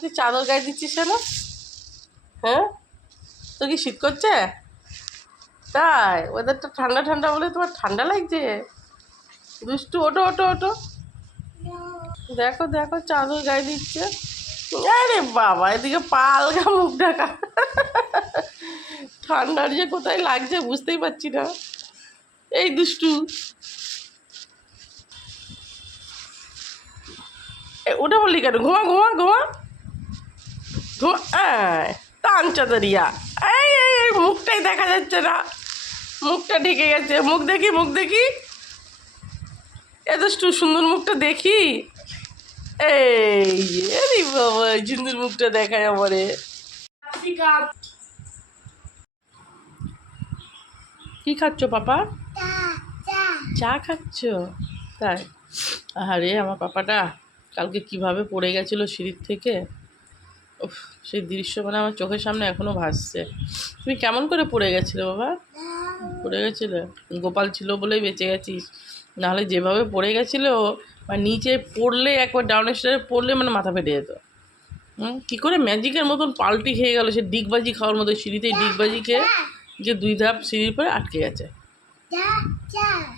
তুই চাদর গায়ে দিচ্ছিস কেন? হ্যাঁ? তো কি শীত করছে? তাই ওয়েদারটা ঠান্ডা ঠান্ডা বলে তোমার ঠান্ডা লাগছে? দুষ্টু ওটো ওটো ওটো দেখো দেখো, চাদর গায়ে দিচ্ছে। আরে বাবা, এদিকে পালগা মুখ ঢাকা। ঠান্ডার যে কোথায় লাগছে বুঝতেই পারছি না। এই দুষ্টু। ওটা বললি কেন? ঘুমা ঘুমা ঘুমা। টান চাদরিয়া এই এই, মুখটাই দেখা যাচ্ছে না। মুখটা ঢেকে গেছে। মুখ দেখি মুখ দেখি। এত সুন্দর মুখটা দেখি। এই বাবা সুন্দর মুখটা দেখায় আমারে। কি খাচ্ছ পাপা? চা খাচ্ছ? তাই। আরে আমার পাপাটা কালকে কীভাবে পড়ে গেছিল সিঁড়ির থেকে? সেই দৃশ্য মানে আমার চোখের সামনে এখনও ভাসছে। তুমি কেমন করে পড়ে গেছিলে বাবা? পড়ে গেছিলে? গোপাল ছিল বলেই বেঁচে গেছিস। নাহলে যেভাবে পড়ে গেছিল মানে নিচে পড়লে একবার ডাউন স্টারে পড়লে মানে মাথা ফেটে যেত। হুম? কী করে ম্যাজিকের মতন পাল্টি খেয়ে গেল সে ডিগবাজি খাওয়ার মতো সিঁড়িতেই ডিগবাজি খেয়ে যে দুই ধাপ সিঁড়ির পরে আটকে গেছে।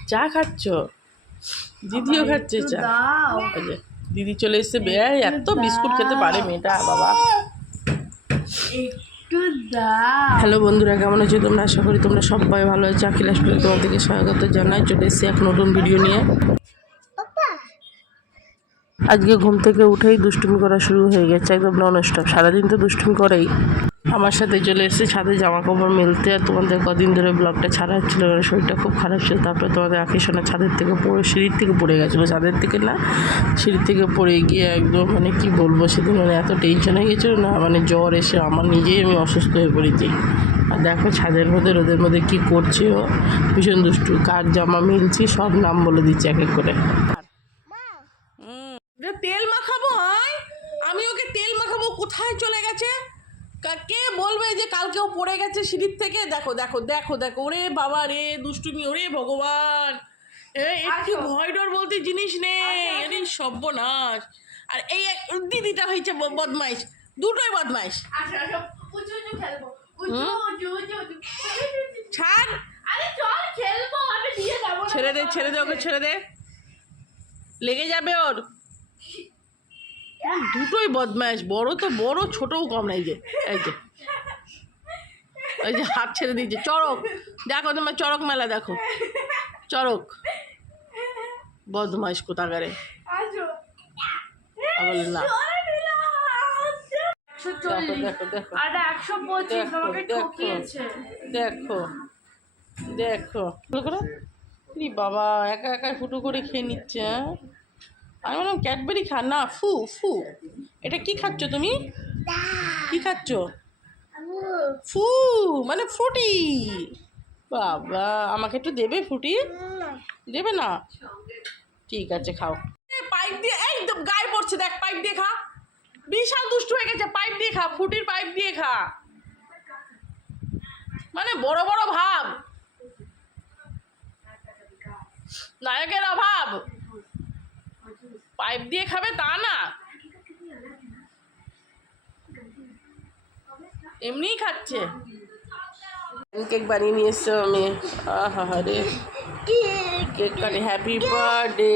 চা খাচ্ছ? দিদিও খাচ্ছে চা। দিদি চলে এসছে বেয়াই এত বিস্কুট খেতে পারে মেয়েটা বাবা। হ্যালো বন্ধুরা কেমন আছো তোমরা? আশা করি তোমরা সবাই ভালো আছো। আখিল করে তোমাদেরকে স্বাগত জানাই। চলে এসছি এক নতুন ভিডিও নিয়ে। আজকে ঘুম থেকে উঠেই দুষ্টুমি করা শুরু হয়ে গেছে একদম নন স্টপ সারাদিন তো দুষ্টুমি করেই। আমার সাথে চলে এসেছে, ছাদে জামা কাপড় মেলতে। আর তোমাদের কদিন ধরে ব্লগটা ছাড়া হচ্ছিল কারণ শরীরটা খুব খারাপ ছিল। তারপরে তোমাদের আখিসোনা ছাদের থেকে পড়ে, সিঁড়ির থেকে পড়ে গেছিল। ছাদের থেকে না, সিঁড়ির থেকে পড়ে গিয়ে একদম মানে কি বলব, সেদিন মানে এত টেনশন হয়ে গেছিল না মানে জ্বর এসে আমার নিজেই আমি অসুস্থ হয়ে পড়েছি। আর দেখো ছাদের মধ্যে, রোদের মধ্যে কি করছে ও? ভীষণ দুষ্টু। কার জামা মিলছি, সব নাম বলে দিচ্ছে এক এক করে। তেল মাখাবো আমি ওকে তেল মাখাবো, কোথায় চলে গেছে? কা- বলবে যে কালকেও পড়ে গেছে সিঁড়ির থেকে? দেখো দেখো দেখো দেখো। ওরে বাবা রে দুষ্টুমি ওরে ভগবান। একটু ভয় ডর বলতে জিনিস নেই আরে সর্বনাশ। আর এই দিদিটা হয়েছে বদমাইশ। দুটোই বদমাইশ। ছাড়। ছেড়ে দে ছেড়ে দে ওকে ছেড়ে দে। লেগে যাবে ওর। ও, দুটোই বদমাইশ বড় তো বড় ছোটও কম নাই যে এই যে। এই যে হাত ছেড়ে দিয়েছে চড়ক। দেখো তোমার চড়ক মেলা দেখো। চড়ক। বদমাইশ কোথাকারে। না। দেখো দেখো দেখো। দেখো, বাবা একা একা ফুটো করে খেয়ে নিচ্ছে হ্যাঁ? আমি বললাম ক্যাডবেরি খা না ফু ফু। এটা কি খাচ্ছ তুমি? কি খাচ্ছ? ফু মানে ফ্রুটি বাবা আমাকে একটু দেবে ফ্রুটি দেবে না। ঠিক আছে খাও। পাইপ দিয়ে একদম গায়ে পড়ছে দেখ পাইপ দিয়ে খা। বিশাল দুষ্টু হয়ে গেছে পাইপ দিয়ে খা ফুটির পাইপ দিয়ে খা। মানে বড় বড় ভাব। নায়কের অভাব। পাইপ দিয়ে খাবে তা না এমনিই খাচ্ছে কেক বানিয়ে নিয়ে এসছো আমি আহা রে কেক কাটে happy birthday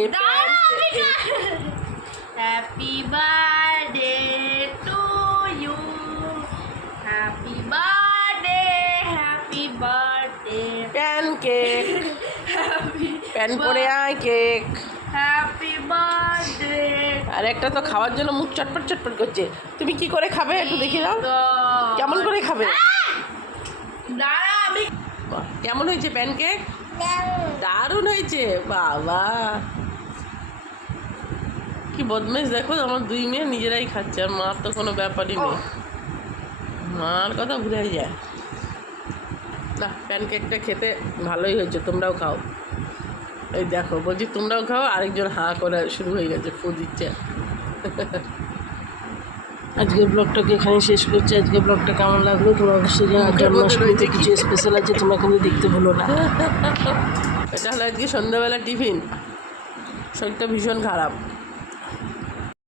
happy birthday to you happy birthday happy birthday pancake happy pan পরে আয় কেক হ্যাপি বার্থডে আর একটা তো খাওয়ার জন্য মুখ চটপট চটপট করছে। তুমি কি করে খাবে একটু দেখে দাও। কেমন করে খাবে? কেমন হয়েছে প্যানকেক? দারুণ হয়েছে। বাবা। কি বদমাইশ দেখো আমার দুই মেয়ে নিজেরাই খাচ্ছে আর মার তো কোনো ব্যাপারই নেই। মার কথা ভুলে যায়। না প্যানকেকটা খেতে ভালোই হয়েছে তোমরাও খাও। এই দেখো বলছি তোমরাও খাও আরেকজন হা করা শুরু হয়ে গেছে ফু দিচ্ছে। আজকের ব্লগটাকে এখানে শেষ করছি। আজকের ব্লগটা কেমন লাগল? তোমরা অবশ্যই জন্মাষ্টমীতে কিছু স্পেশাল আছে? তোমরা কিন্তু দেখতে ভুলো না। এটা হলো আজকে সন্ধ্যাবেলা টিফিন। শরীরটা ভীষণ খারাপ।